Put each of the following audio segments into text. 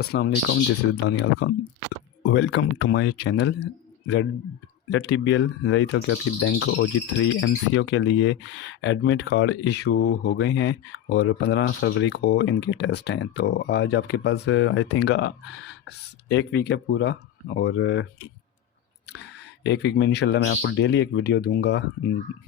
अस्सलाम वालेकुम, this is Danial Khan. Welcome to my channel. रेड टीबीएल रही तरक्याती बैंक OG3 MCO के लिए एडमिट कार्ड इशू हो गए हैं और 15 फरवरी को इनके टेस्ट हैं। तो आज आपके पास आई थिंक एक वीक है पूरा, और एक वीक में इंशाल्लाह मैं आपको डेली एक वीडियो दूंगा।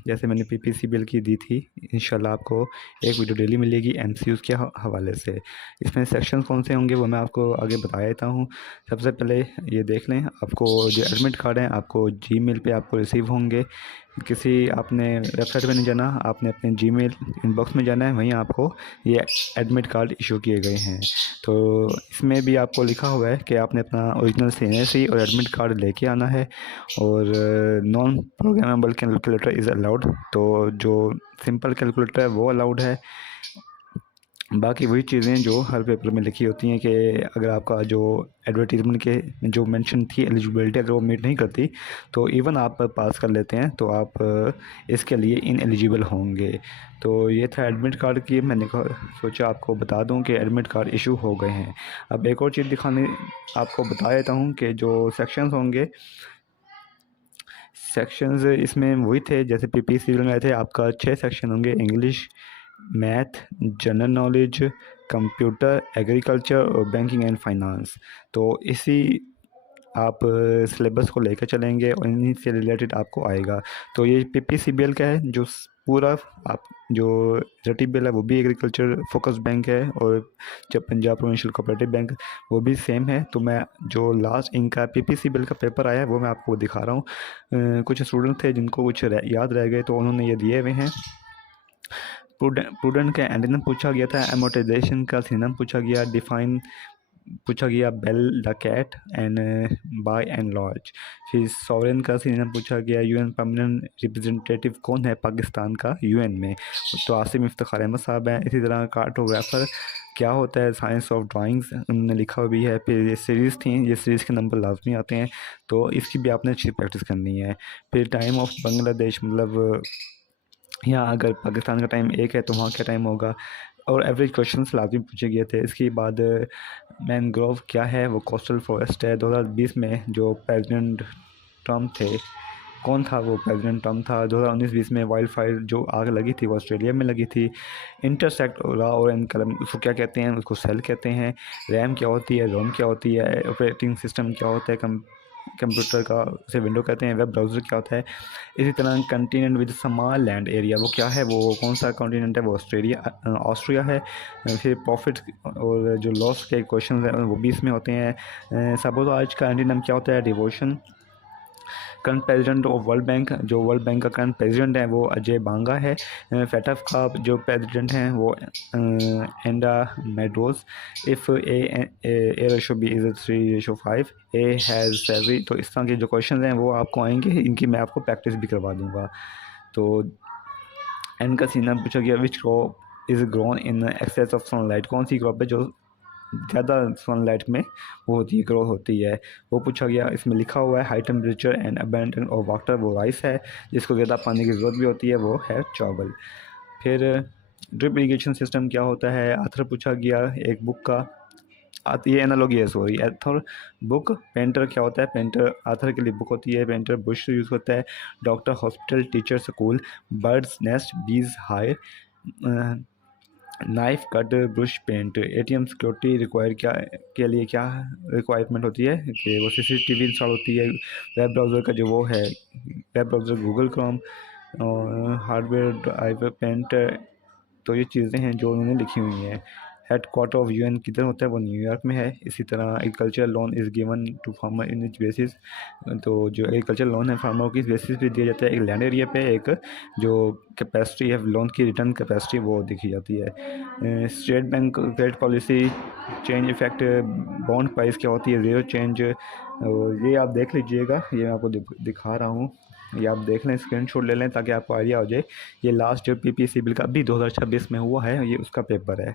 जैसे मैंने PPCBL की दी थी, इंशाल्लाह आपको एक वीडियो डेली मिलेगी MCUs के हवाले से। इसमें सेक्शन कौन से होंगे वो मैं आपको आगे बता देता हूँ। सबसे पहले ये देख लें, आपको जो एडमिट कार्ड हैं आपको जीमेल पे आपको रिसीव होंगे। किसी आपने वेबसाइट पे नहीं जाना, आपने अपने जीमेल इनबॉक्स में जाना है, वहीं आपको ये एडमिट कार्ड इशू किए गए हैं। तो इसमें भी आपको लिखा हुआ है कि आपने अपना ओरिजिनल CNC और एडमिट कार्ड लेके आना है, और non programmable calculator is allowed. तो जो सिंपल कैलकुलेटर है वो अलाउड है। बाकी वही चीज़ें जो हर पेपर में लिखी होती हैं कि अगर आपका जो एडवर्टीज़मेंट के जो मेंशन थी एलिजिबिलिटी अगर वो मीट नहीं करती तो इवन आप पास कर लेते हैं तो आप इसके लिए इन एलिजिबल होंगे। तो ये था एडमिट कार्ड की, मैंने सोचा आपको बता दूं कि एडमिट कार्ड इशू हो गए हैं। अब एक और चीज़ दिखाने आपको बता देता हूं कि जो सेक्शंस होंगे, सेक्शंस इसमें वही थे जैसे PPCBL में आए थे। आपका 6 सेक्शन होंगे: English, math, general knowledge, computer, agriculture और बैंकिंग एंड फाइनेंस। तो इसी आप सिलेबस को लेकर चलेंगे और इन्हीं से रिलेटेड आपको आएगा। तो ये PPCBL का है जो पूरा। आप जो RTBL है वो भी एग्रीकल्चर फोकस बैंक है, और जब पंजाब प्रोविंशियल कोऑपरेटिव बैंक वो भी सेम है। तो मैं जो लास्ट इनका PPCBL का पेपर आया है वो मैं आपको दिखा रहा हूँ। कुछ स्टूडेंट थे जिनको कुछ याद रह गए तो उन्होंने ये दिए हुए हैं। प्रूडेंट का एंटोनिम पूछा गया था, एमोर्टाइजेशन का सिनोनिम पूछा गया, डिफाइन पूछा गया, bell the cat and by and large. फिर सॉवरेन का सिनोनिम पूछा गया, UN परमानेंट रिप्रेजेंटेटिव कौन है पाकिस्तान का UN में, तो आसिम इफ्तिखार अहमद साहब हैं। इसी तरह कार्टोग्राफर क्या होता है, साइंस ऑफ ड्राइंग्स उन्होंने लिखा भी है। फिर ये सीरीज़ थी, ये सीरीज़ के नंबर लाजमी आते हैं, तो इसकी भी आपने अच्छी प्रैक्टिस करनी है। फिर टाइम ऑफ बांग्लादेश, मतलब यहाँ अगर पाकिस्तान का टाइम 1 है तो वहाँ क्या टाइम होगा, और एवरेज क्वेश्चंस लाजमी पूछे गए थे। इसके बाद मैनग्रोव क्या है, वो कोस्टल फॉरेस्ट है। 2020 में जो प्रेसिडेंट ट्रम्प थे, कौन था वो प्रेसिडेंट ट्रम्प था। 2019-20 में वाइल्ड फायर जो आग लगी थी वो ऑस्ट्रेलिया में लगी थी। इंटरसेक्ट रॉ और इनकलम उसको क्या कहते हैं, उसको सेल कहते हैं। रैम क्या होती है, रोम क्या होती है, ऑपरेटिंग सिस्टम क्या होता है, कंप्यूटर का उसे विंडो कहते हैं। वेब ब्राउज़र क्या होता है। इसी तरह continent with small land area वो क्या है, वो कौन सा कॉन्टिनेंट है, वो ऑस्ट्रिया है। फिर प्रॉफिट और जो लॉस के क्वेश्चन हैं वो भी इसमें होते हैं। सपोज आज का एंटीनम क्या होता है, devotion. Current president of world bank, जो वर्ल्ड बैंक का करंट प्रेसिडेंट है वो अजय बांगा है। फेटफ का जो प्रेसिडेंट हैं वो Anda Meadows. If A ratio B is 3:5, A has salary. तो इस तरह के जो क्वेश्चन हैं वो आपको आएंगे, इनकी मैं आपको प्रैक्टिस भी करवा दूँगा। तो एन का सीना पूछा गया, which crop is grown in excess of sunlight, कौन सी क्रॉप है जो ज़्यादा सनलाइट में वो होती है, ग्रो होती है, वो पूछा गया। इसमें लिखा हुआ है high temperature and abundance of water, वो राइस है। जिसको ज़्यादा पानी की ज़रूरत भी होती है वो है चावल। फिर ड्रिप इरीगेशन सिस्टम क्या होता है, आथर पूछा गया एक बुक का। ये एनालॉगी है, सॉरी, एथर बुक। पेंटर क्या होता है, पेंटर आथर के लिए बुक होती है। पेंटर बुश यूज़ होता है। Doctor hospital, teacher school, birds nest, bees hive, knife cut, brush, paint. ATM security require क्या के लिए क्या रिक्वायरमेंट होती है कि वो CCTV इंस्टॉल होती है। वेब ब्राउज़र का जो वो है, वेब ब्राउज़र गूगल क्रोम, और हार्डवेयर ड्राइवर, पेंट। तो ये चीज़ें हैं जो उन्होंने लिखी हुई हैं। हेड क्वार्टर ऑफ UN किधर होता है, वो न्यूयॉर्क में है। इसी तरह agriculture loan is given to farmer in each basis. तो जो एग्रीकल्चर लोन है फार्मर को किस बेसिस पे दिया जाता है, एक लैंड एरिया पे, एक जो कैपेसिटी है लोन की, रिटर्न कैपेसिटी वो देखी जाती है। State bank credit policy change effect, bond price क्या होती है, ज़ीरो चेंज। और ये आप देख लीजिएगा, ये मैं आपको दिखा रहा हूँ, ये आप देख लें, स्क्रीनशॉट ले लें ताकि आपको आइडिया हो जाए। ये लास्ट जो PPCBL का अभी 2026 में हुआ है, ये उसका पेपर है।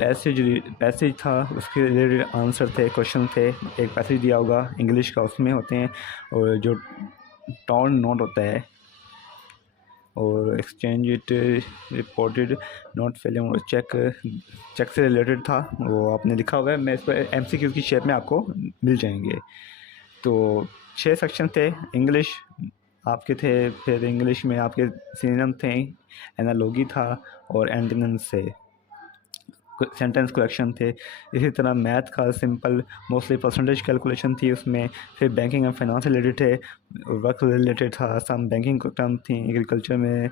पैसेज था, उसके रिलेटेड आंसर थे, क्वेश्चन थे। एक पैसेज दिया होगा इंग्लिश का, उसमें होते हैं। और जो टॉर्न नोट होता है, और exchange it reported not failing और चेक से रिलेटेड था, वो आपने लिखा हुआ है। मैं इस पर MCQ की शेप में आपको मिल जाएंगे। तो 6 सेक्शन थे। इंग्लिश आपके थे, फिर इंग्लिश में आपके सिनोनिम थे, एनालॉजी था और एंटोनिम्स थे, सेंटेंस करेक्शन थे। इसी तरह मैथ का सिंपल मोस्टली परसेंटेज कैलकुलेशन थी उसमें। फिर बैंकिंग एंड फाइनेंस से रिलेटेड थे, वर्क रिलेटेड था, सम बैंकिंग टर्म थी। एग्रीकल्चर में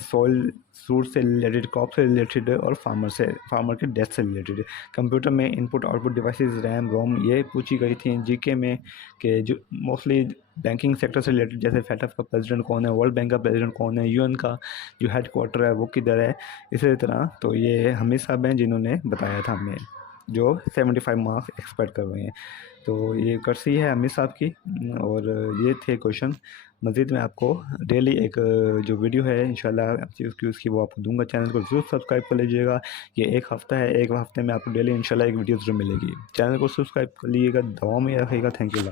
सॉइल फ्रूट से रिलेटेड, क्रॉप से रिलेटेड और फार्मर के डेथ से रिलेटेड। कंप्यूटर में input output devices, RAM ROM, ये पूछी गई थी। जीके में कि जो मोस्टली बैंकिंग सेक्टर से रिलेटेड, जैसे फेडरल का प्रेसिडेंट कौन है, वर्ल्ड बैंक का प्रेसिडेंट कौन है, यूएन का जो हेड क्वार्टर है वो किधर है, इसी तरह। तो ये हमीद साहब हैं जिन्होंने बताया था हमें, जो 75 मार्क्स एक्सपेक्ट कर रहे हैं। तो ये कर्सी है हमीद साहब की। और ये थे क्वेश्चन। मज़ीद मैं आपको डेली एक जो वीडियो है इंशाल्लाह उसकी वो आपको दूंगा। चैनल को ज़रूर सब्सक्राइब कर लीजिएगा। ये एक हफ़्ता है, एक हफ्ते में आपको डेली इंशाल्लाह एक वीडियो ज़रूर मिलेगी। चैनल को सब्सक्राइब कर लीजिएगा, दुआ में रखिएगा। Thank you.